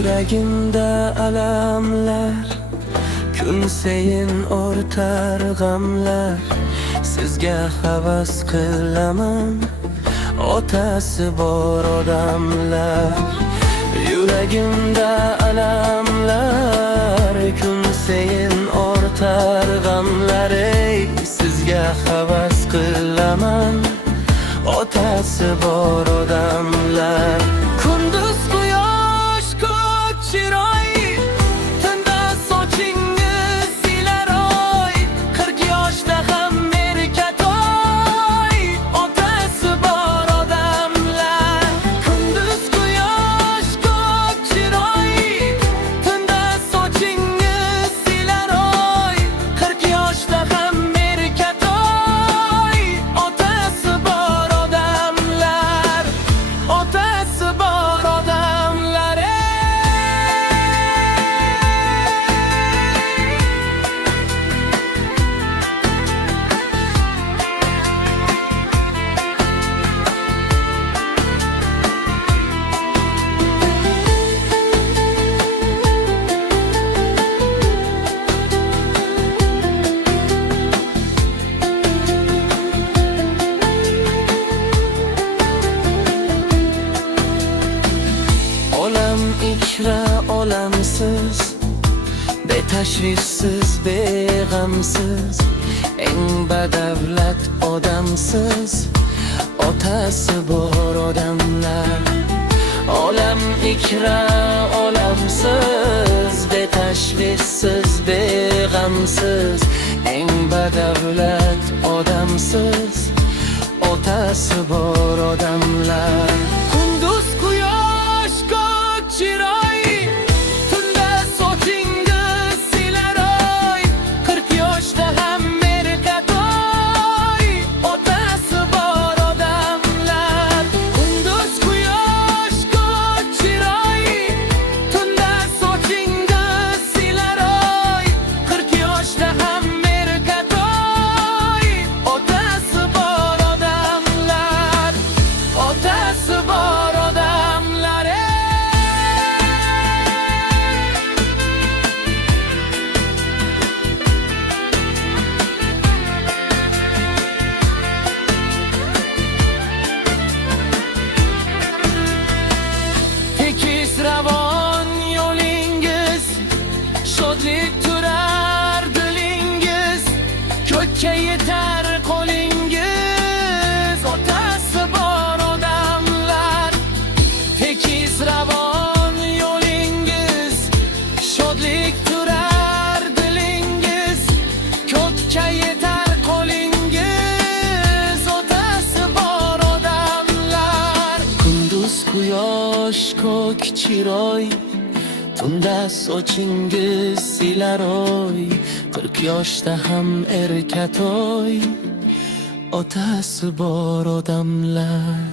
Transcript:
Yuragimda alamlar, kun sayin ortar g'amlar. Sizga havas qilaman, otasi bor odamlar. Yuragimda alamlar, kun sayin ortar g'amlar. Sizga havas qilaman, otasi bor odamlar. Kunduz quyosh ko'k chiroy, tunda sochingiz silaroy. 40 yoshda ham erkatoy, otasi bor odamlar. Kunduz quyosh ko'k chiroy, tunda sochingiz silaroy. 40 yoshda ham erkatoy, otasi bor odamlar. Otasi bor odamlar. Olam ikra olamsiz, betashvishsiz, beg'amsiz. Eng badavlat odamsiz, otasi bor odamlar. Olam ikra olamsiz, betashvishsiz, beg'amsiz. Eng badavlat odamsiz, otasi bor odamlar. Kunduz quyosh ko'k chiroy, tunda sochingiz silaroy. 40 yoshda ham erkatoy, otasi bor odamlar. Kunduz quyosh ko'k chiroy, tunda sochingiz silaroy. 40 yoshda ham erkatoy, otasi bor odamlar. Otasi bor odamlar. Tekis ravon yo'lingiz, shodlik turar dilingiz. Ko'kka yetar qo'lingiz, otasi bor odamlar. Tekis ravon yo'lingiz, shodlik turar dilingiz. Ko'kka yetar qo'lingiz, otasi bor odamlar. Kunduz quyosh ko'k chiroy, tunda sochingiz silaroy. 40 yoshda ham erkatoy, otasi bor odamlar.